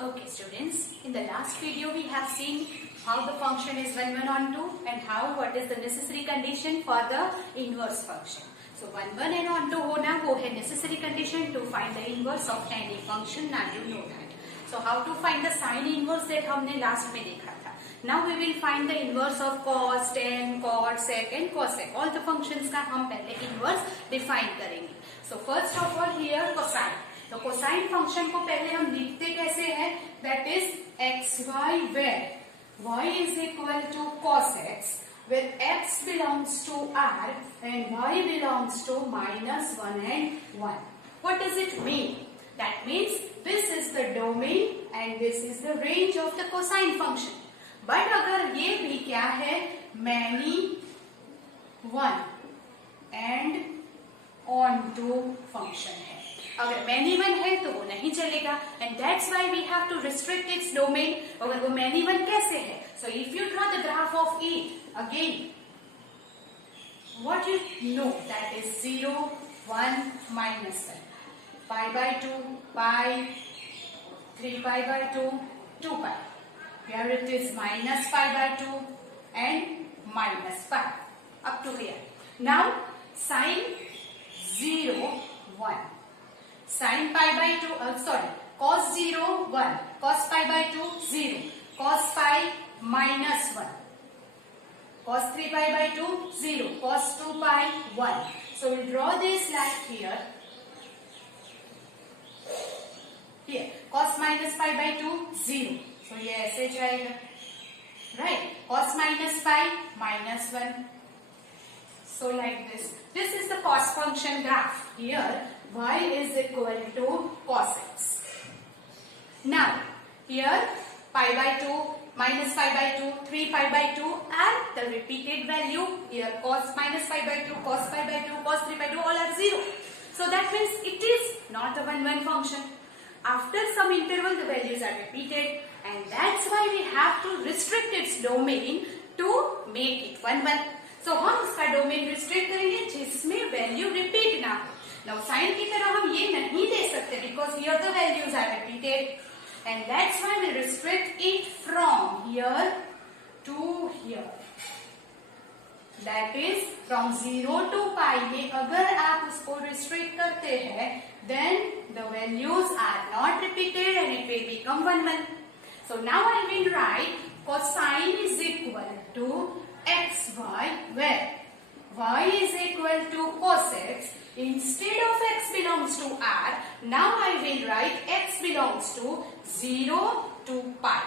Okay students, in the last video we have seen how the function is 1, 1 on 2 and how what is the necessary condition for the inverse function. So 1, 1 and on 2 होना वो है necessary condition to find the inverse of any function. Now you know that. So how to find the sine inverse that हमने last में देखा था. Now we will find the inverse of cos, tan, cot, sec and cosec. All the functions का हम पहले inverse define करेंगे. So first of all here cosine. तो cosine function को पहले हम लिखते कैसे हैं? That is X Y where y is equal to cos x where x belongs to r and y belongs to -1 and 1. What does it mean? That means this is the domain and this is the range of the cosine function. But अगर ये भी क्या है? many, 1 and onto function है. अगर many one है तो वो नहीं चलेगा and that's why we have to restrict its domain. अगर वो many one कैसे है? So if you draw the graph of it again, what you know that is 0, 1, -1, pi by 2, pi, 3 pi by 2, 2 pi. Here it is minus pi by 2 and minus pi up to here. Now sine 0, 1. Sin pi by 2, cos 0, 1, cos pi by 2, 0, cos pi -1, cos 3 pi by 2, 0, cos 2 pi, 1. So we'll draw this like here. Here, cos minus pi by 2, 0. So ये ऐसे जाएगा. Right? Cos minus pi, -1. So like this. This is the cos function graph. Here y is equal to cos x. Now here pi by 2, minus pi by 2, 3 pi by 2 and the repeated value here cos minus pi by 2, cos pi by 2, cos 3 by 2 all are 0. So that means it is not a 1, 1 function. After some interval the values are repeated and that's why we have to restrict its domain to make it 1, 1. So हम उसका domain restrict करेंगे जिसमें value repeat ना हो. Now sign की तरह हम ये नहीं दे सकते because here the values are repeated and that's why we restrict it from here to here. That is from 0 to pi में अगर आप उसको restrict करते हैं then the values are not repeated and it will become 1, 1. So now I will write cosine is equal to xy where y is equal to cos x. Instead of x belongs to r, now I will write x belongs to 0 to pi.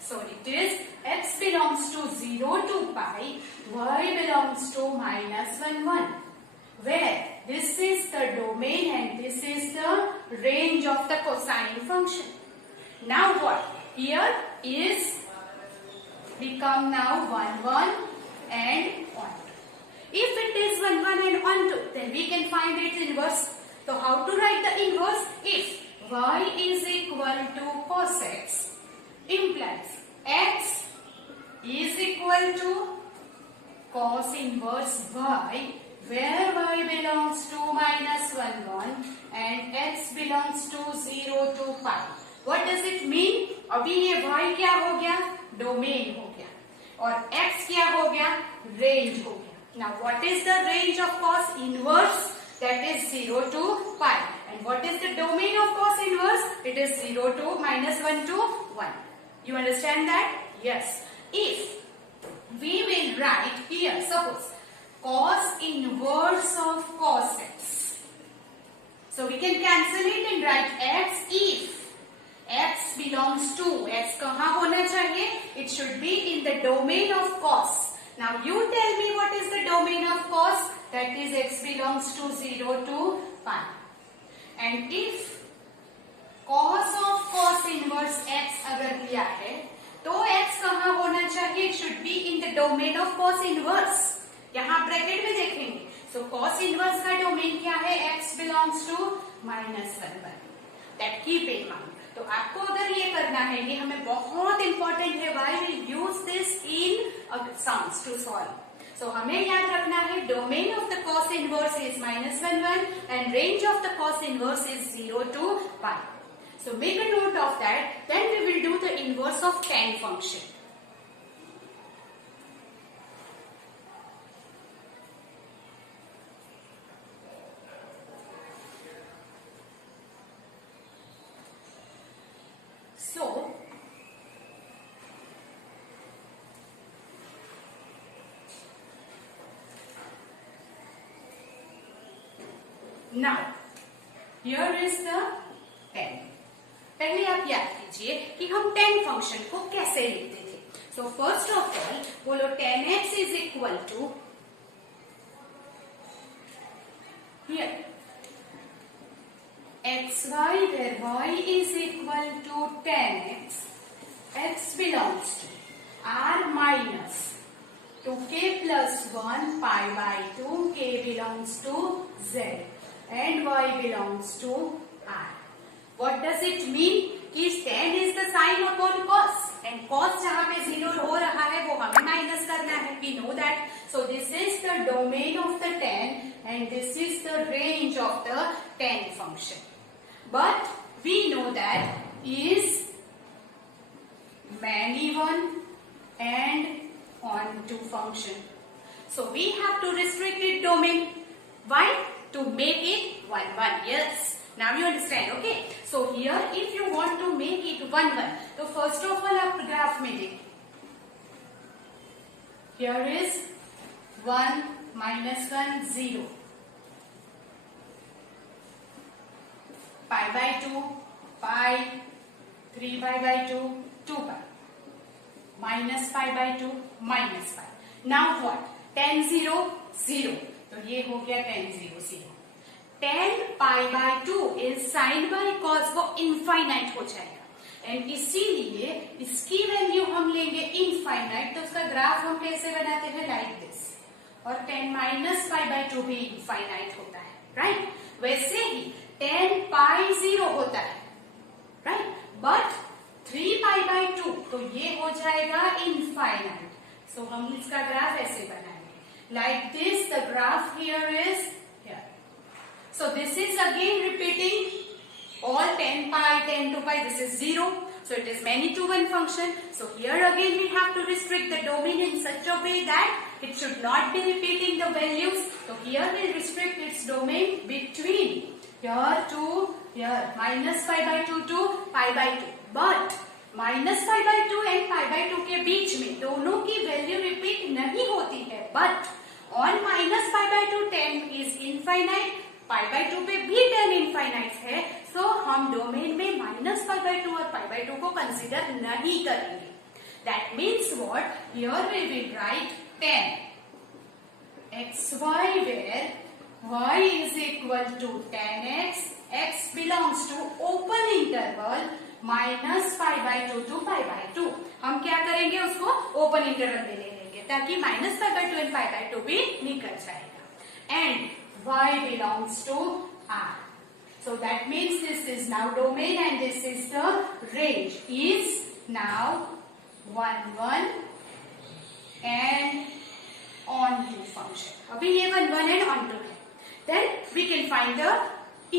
So it is x belongs to 0 to pi, y belongs to -1, 1. Where this is the domain and this is the range of the cosine function. Now what? Here is become now 1, 1 and 1. If it is 1, 1 and 1, 2, then we can find its inverse. So how to write the inverse? If y is equal to cos x implies x is equal to cos inverse y where y belongs to -1, 1 and x belongs to 0 to pi. What does it mean? अभी ये y क्या हो गया? Domain हो गया और x क्या हो गया? रेंज हो गया. Now what is the range of cos inverse? That is 0 to pi. And what is the domain of cos inverse? It is 0 to -1 to 1. You understand that? Yes. If we will write here, suppose cos inverse of cos x. So we can cancel it and write x if x belongs to, x कहाँ होना चाहिए? It should be in the domain of cos. Now you tell me what is the domain of cos? That is x belongs to 0 to pi. And if cos of cos inverse x अगर दिया है तो x कहाँ होना चाहिए? It should be in the domain of cos inverse. यहाँ bracket में देखेंगे. So cos inverse का डोमेन क्या है? x belongs to -1, 1. That keep in mind. तो आपको अगर ये करना है, ये हमें बहुत इंपॉर्टेंट है. Why we use this in sums to solve. So हमें याद रखना है domain of the cos inverse is -1, 1 and range of the cos inverse is 0 to pi. So make a note of that. Then we will do the inverse of tan function. So now here is the tan. पहले आप याद कीजिए कि हम tan function को कैसे लिखते थे. So first of all बोलो tan x is equal to here xy where y is equal to tan x. X belongs to r minus 2k plus 1 pi by 2. K belongs to z and y belongs to r. What does it mean? कि tan is the sin upon cos and cos जहाँ पे 0 हो रहा है वो हमें minus करना है. We know that. So this is the domain of the tan and this is the range of the tan function. But we know that is many one and onto function. So we have to restrict its domain. Why? To make it 1 1. Yes. Now you understand, okay? So here, if you want to make it 1 1, so first of all, आप graph में देखिए. Here is 1 minus 1 0. Pi by 2 pi 3 pi by 2 2 pi minus pi by 2 minus pi. Now what? Tan 0 0. तो ये हो गया tan 0 0. tan pi by 2 is sin by cos वो infinite हो जाएगा एंड इसीलिए इसकी वैल्यू हम लेंगे इनफाइनाइट. तो उसका ग्राफ हम कैसे बनाते हैं? Like this. और tan माइनस पाई बाय 2 भी इनफाइनाइट होता है, राइट? वैसे ही tan पाई 0 होता है, राइट? बट 3 पाई बाय 2 तो ये हो जाएगा इनफाइनाइट. सो हम इसका ग्राफ ऐसे बनाएंगे like this. The graph here is So this is again repeating all tan pi, tan 2 pi, this is 0. So it is many to one function. So here again we have to restrict the domain in such a way that it should not be repeating the values. So here we restrict its domain between here to here minus pi by 2 to pi by 2. But minus pi by 2 and pi by 2 के बीच में दोनों की value repeat नहीं होती है. But on minus pi by 2 tan is infinite. Pi by 2 पे भी tan infinite है. सो हम डोमेन में माइनस पाई बाय 2 और पाई बाय 2 को कंसीडर नहीं करेंगे. That means what? Here we will write tan xy where y is equal to tan x. x belongs to open interval minus pi by 2 to pi by 2. हम क्या करेंगे? उसको open interval में ले लेंगे ताकि minus pi by 2 and pi by 2 भी निकल जाएगा. And y belongs to R. So that means this is now domain and this is the range is now 1 1 and onto function. अभी ये 1 1 and onto है. Then we can find the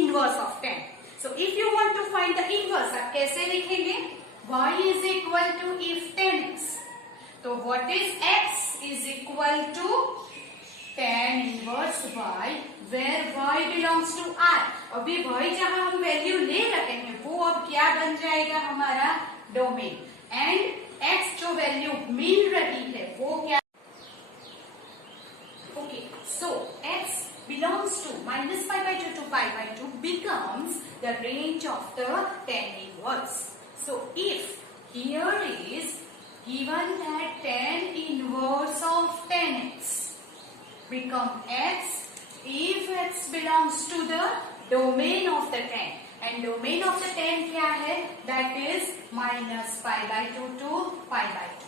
inverse of tan. So if you want to find the inverse, आप कैसे लिखेंगे? y is equal to if tan x. तो what is x is equal to tan inverse y where y belongs to R. अभी y जहां हम value ले रहे हैं वो अब क्या बन जाएगा? हमारा डोमेन. एंड x जो वैल्यू मिल रही है वो क्या? Okay, so x belongs to minus pi by 2 to pi by 2 becomes the range of the tan inverse. So if here is given that tan inverse of tan x become x if x belongs to the domain of the tan. And domain of the tan क्या है? That is minus pi by 2 to pi by 2.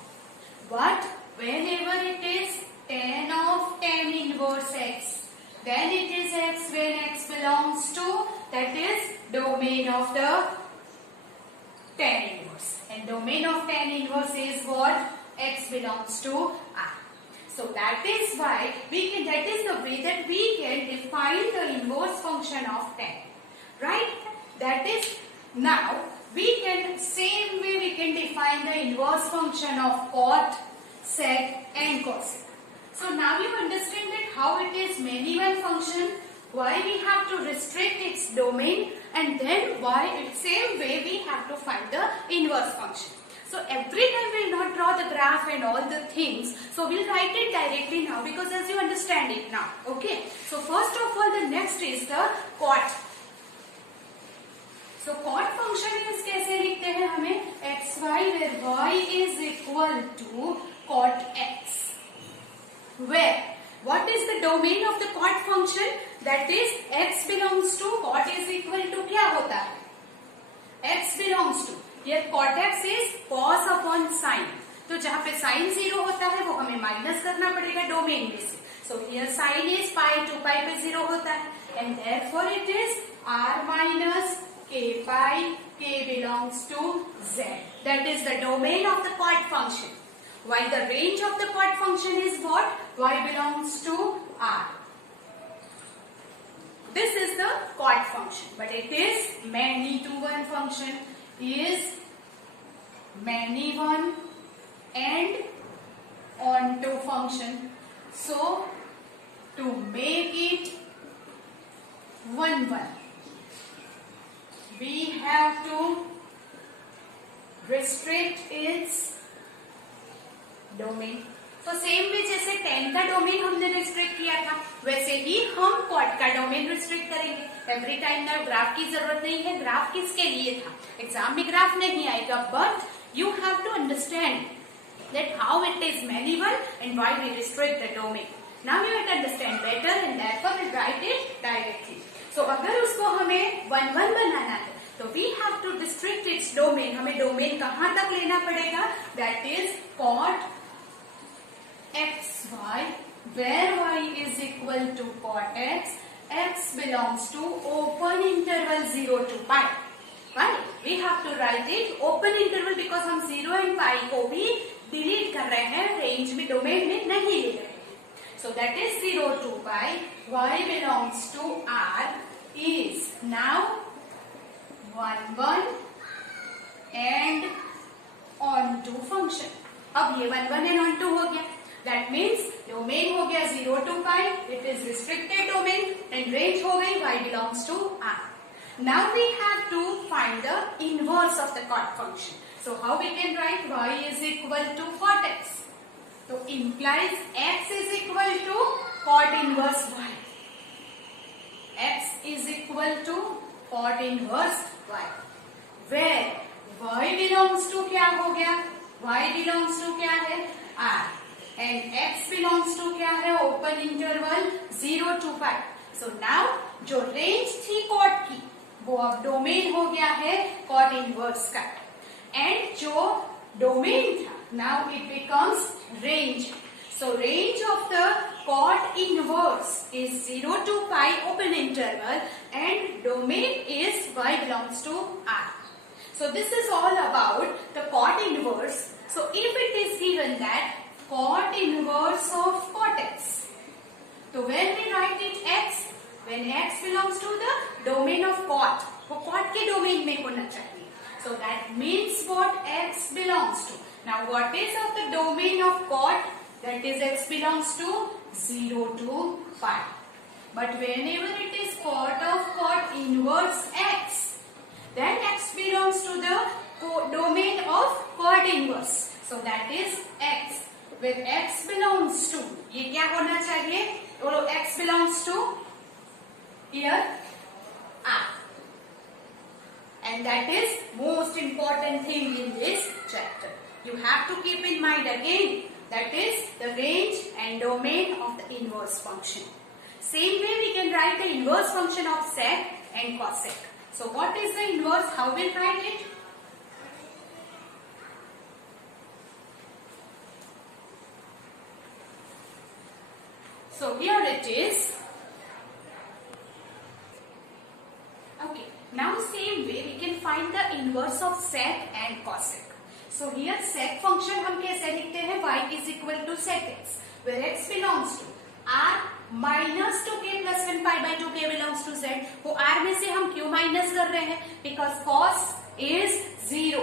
But whenever it is tan of tan inverse x, then it is x when x belongs to, that is domain of the tan inverse. And domain of tan inverse is what? X belongs to R. So that is why that is the way that we can define the inverse function of tan, right? That is Now we can same way we can define the inverse function of cot, sec and cosec. So now you understand that how it is many one function, why we have to restrict its domain, and then why same way we have to find the inverse function. So every time we will not draw the graph and all the things, so we'll write it directly now because as you understand it now. Okay. So first of all the next is the cot. So cot function is कैसे लिखते हैं हमें xy where y is equal to cot x. Where what is the domain of the cot function? That is x belongs to cot is equal to क्या होता है? x belongs to here cot x is cos upon sin. तो जहाँ पे sin 0 होता है वो हमें माइनस करना पड़ेगा डोमेन में से. So here sin is pi 2 pi पे 0 होता है and therefore it is r minus k pi, k belongs to z. That is the domain of the cot function. While the range of the cot function is what? Y belongs to r. This is the cot function, but it is many to one function, is many one and onto function. So to make it one, we have to restrict its domain. तो same way जैसे 10 का domain हमने restrict किया था वैसे ही हम cot का domain restrict करेंगे. एवरी टाइम ना ग्राफ की जरूरत नहीं है. ग्राफ किसके लिए था? एग्जाम में ग्राफ नहीं आएगा, but you have to understand that how it is many one and why we restrict the domain. Now you have to understand better and therefore we write it directly. So अगर उसको हमें 1 1 बनाना है तो we have to restrict its domain. हमें domain कहां तक लेना पड़ेगा? That is cot xy where y is equal to cot x, x belongs to open interval 0 to pi. Right? We have to write it open interval because हम 0 and pi को भी delete कर रहे हैं, रेंज में domain में नहीं ले रहे हैं. So that is 0 to pi, y belongs to r is now 1 1 and onto function. अब ये 1 1 and onto हो गया. That means domain हो गया 0 to pi, it is restricted domain and range हो गई y belongs to r. Now we have to find the inverse of the cot function. So how we can write y is equal to cot x? So implies x is equal to cot inverse y. X is equal to cot inverse y. Where y belongs to क्या हो गया? y belongs to क्या है? r. And x belongs to क्या है? Open interval 0 to pi. So now जो range थी cot की वो अब डोमेन हो गया है कॉट इनवर्स का. एंड जो डोमेन था now it becomes range. So range of the cot inverse is 0 to pi open interval and domain is y belongs to r. So this is all about the cot inverse. So if it is given that cot inverse of cot x. So when we write it x, when x belongs to the domain of cot, वो cot के domain में होना चाहिए. So that means what x belongs to. Now what is of the domain of cot? That is x belongs to 0 to pi. But whenever it is cot of cot inverse x, then x belongs to the domain of cot inverse. So that is x. Where x belongs to, ये क्या होना चाहिए? बोलो x belongs to here r. And that is most important thing in this chapter. You have to keep in mind again that is the range and domain of the inverse function. Same way we can write the inverse function of sec and cosec. So what is the inverse? How we'll write it? So here it is. Okay. Now same way we can find the inverse of sec and cosec. So here sec function हम कैसे लिखते हैं? Y is equal to sec x, where x belongs to r minus two के plus 1 pi by 2 के belongs to Z, वो are में से हम क्यों माइनस कर रहे हैं? Because cos is 0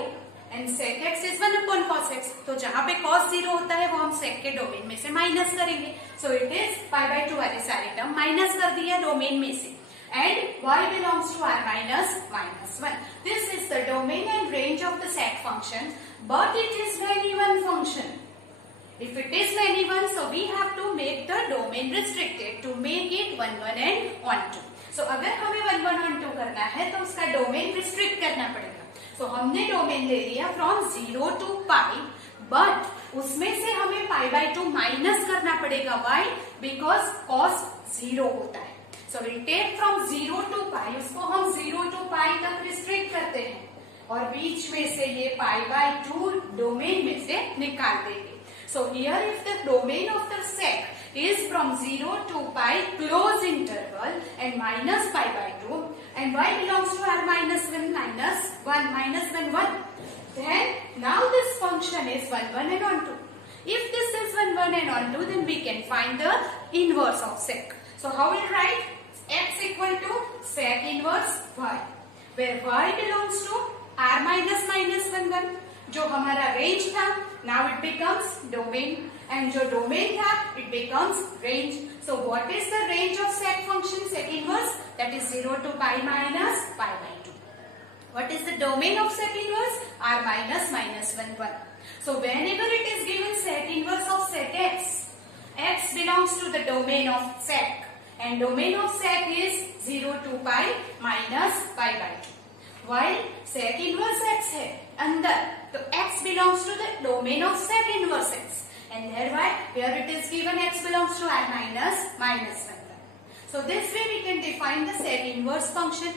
and sec x is 1 upon cos x, तो जहां पे cos 0 होता है वो हम sec के डोमेन में से माइनस करेंगे. So it is pi by 2 वाले सारे टर्म माइनस कर दिया डोमेन में से. And y belongs to r minus minus 1. This is the domain and range of the sec function, but it is many one function. If it is many one, so we have to make the domain restricted to make it 1 1 and 1 2. So अगर हमें 1 1 1 2 करना है तो उसका domain restrict करना पड़ेगा. So हमने domain ले लिया फ्रॉम 0 टू पाई, बट उसमें से हमें पाई बाय 2 माइनस करना पड़ेगा. Why? Because cos 0 होता है. So we'll take from 0 to pi, उसको हम 0 to pi तक रिस्ट्रिक्ट करते हैं और बीच में से ये पाई बाय 2 डोमेन में से निकाल देंगे. So here if the domain of the sec is from 0 to pi close interval and minus pi by 2 and y belongs to r minus 1 minus 1 minus 1 1, then now this function is 1 1 and 1 2. If this is 1 1 and 1 2, then we can find the inverse of sec. So how we'll write? X equal to sec inverse y, where y belongs to r minus minus 1 1. जो हमारा range था, now it becomes domain, and जो domain था, it becomes range. So what is the range of sec function, sec inverse? That is 0 to pi minus pi by 2. What is the domain of sec inverse? R minus minus 1 1. So whenever it is given sec inverse of sec x, x belongs to the domain of sec. And domain of sec is 0 to pi minus pi by 2. While sec inverse x है अंदर, तो x belongs to the domain of sec inverse x. And thereby here it is given x belongs to r minus minus 1. So this way we can define the sec inverse function.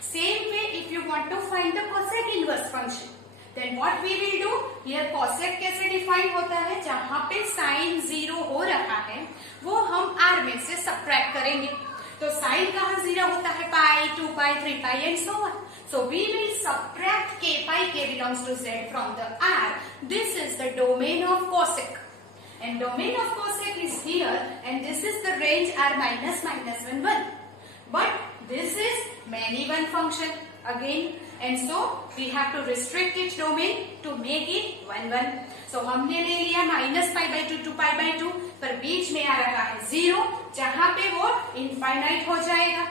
Same way if you want to find the cosec inverse function, then what we will do? Here cosec कैसे define होता है? जहां पे sign 0 हो रहा है वो हम r में से सब्ट्रैक्ट करेंगे. तो साइन कहाँ 0 होता है? Pi, 2 pi, 3 pi and so on. So we will subtract k pi, k belongs to z from the r. This is the domain of cosec. And domain of cosec is here, and this is the range r minus minus 1 1. But this is many one function again, and so we have to restrict its domain to make it 1 1. So हमने ले लिया minus pi by 2 to pi by 2, पर बीच में आ रहा है 0, जहां पे वो infinite हो जाएगा,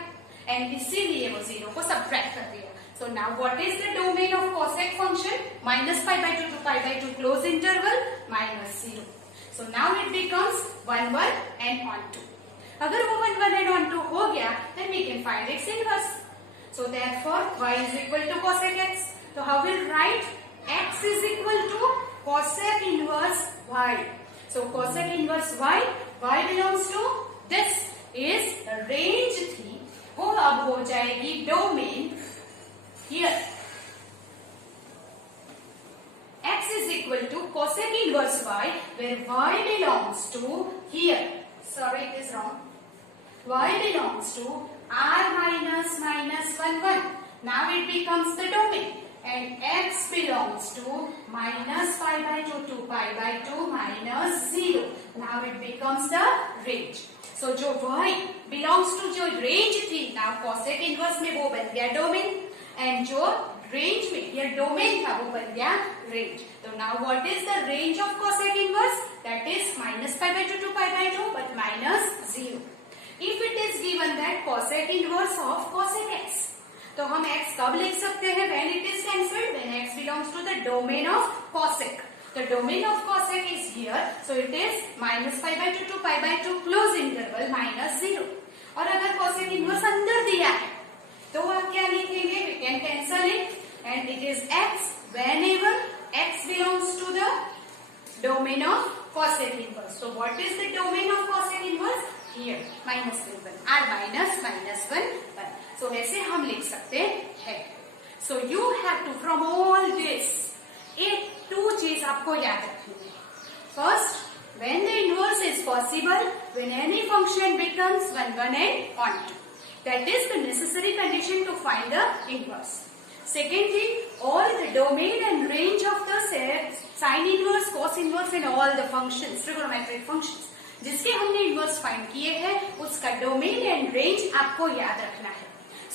and इसीलिए वो 0 को subtract कर दिया. So now what is the domain of cosec function? Minus pi by 2 to pi by 2 close interval minus 0. So now it becomes 1 1 and 1 2. अगर वो 1 1 and 1 2 हो गया, then we can find its inverse. So therefore y is equal to cosec x. So how will write? X is equal to cosec inverse y. So cosec inverse y, y belongs to this is range थी, वो अब हो जाएगी domain. Here x is equal to cosec inverse y, where y belongs to here. Sorry, it is wrong. Y belongs to r minus minus 1 1. Now it becomes the domain, and x belongs to minus pi by 2 to pi by 2 minus 0. Now it becomes the range. So जो y belongs to जो range थी, now cosec inverse में वो बन गया domain, and जो range में ये डोमेन था वो बन गया रेंज. तो now what is the range of cosec inverse? That is minus pi by 2 to pi by 2, but minus 0. If it is given that cosec inverse of cosec x, तो हम x कब लिख सकते हैं? When it is cancelled, when x belongs to the domain of cosec. The domain of cosec is here, so it is minus pi by 2 to pi by 2 close interval minus 0. और अगर cosec inverse अंदर दिया है तो आप क्या लिखेंगे? We can cancel it, and it is x whenever x belongs to the domain of cosec inverse. So what is the domain of cosec inverse? Here minus 1 r minus minus 1 1. So ऐसे हम लिख सकते हैं. So you have to from all this एक 2 चीज आपको याद रखनी है. First, when the inverse is possible, when any function becomes 1 1 and 1 2. That is the necessary condition to find the inverse. Second thing, all the domain and range of the sine inverse, cos inverse and all the functions, trigonometric functions, जिसके हमने inverse find किए हैं उसका domain and range आपको याद रखना है.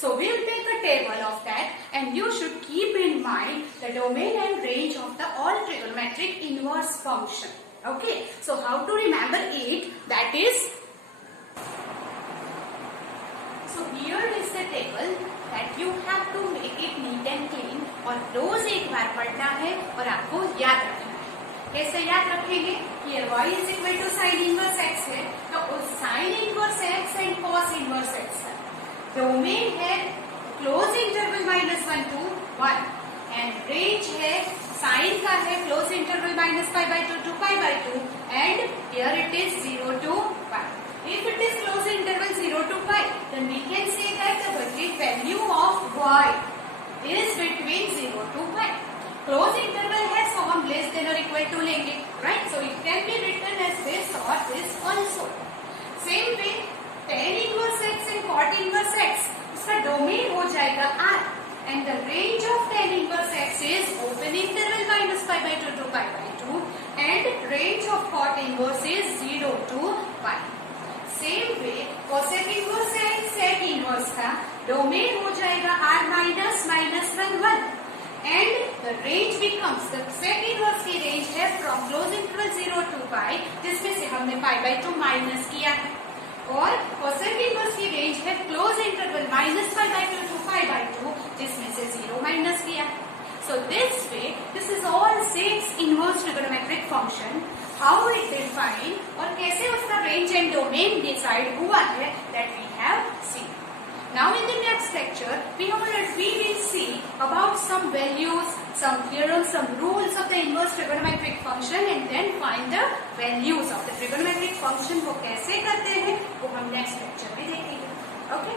So we'll take a table of that and you should keep in mind the domain and range of the all trigonometric inverse function. Okay, so how to remember it? That is, so here is the table that you have to make it neat and clean और रोज एक बार पढ़ना है और आपको याद रखना है. कैसे याद रखेंगे? Here y is equal to sin inverse x है, तो उस sin inverse x and cos inverse x है. डोमेन है close interval -1 to 1 and range है साइन का है close interval -π/2 to π/2 and here it is 0 to π. If it is close interval 0 to π, then we can say that the value of y is between 0 to π. Close interval है so हम less than or equal to लेंगे, right? So it can be written as this or this also. Same way tan inverse x and cot inverse x, उसका domain हो जाएगा R and the range of tan inverse x is open interval -π/2 to π/2 and range of cot inverse is 0 to π. Same way cosec inverse and sec inverse का domain हो जाएगा R -(-1) and the range becomes, the sec inverse की range है from close interval 0 to π, जिसमें से हमने π/2 minus किया है, और cosec इनवर्स की रेंज है क्लोज इंटरवल -π/2 to π/2, जिसमें से 0 माइनस किया. So this way, this is all 6 inverse trigonometric function. How it defined और कैसे उसका रेंज एंड डोमेन डिसाइड हुआ है, that we have seen. Now in the next lecture, we will see about some values, some theorems, some rules of the inverse trigonometric function and then find the values of the trigonometric function. वो कैसे करते हैं वो हम next lecture में देखेंगे. Okay?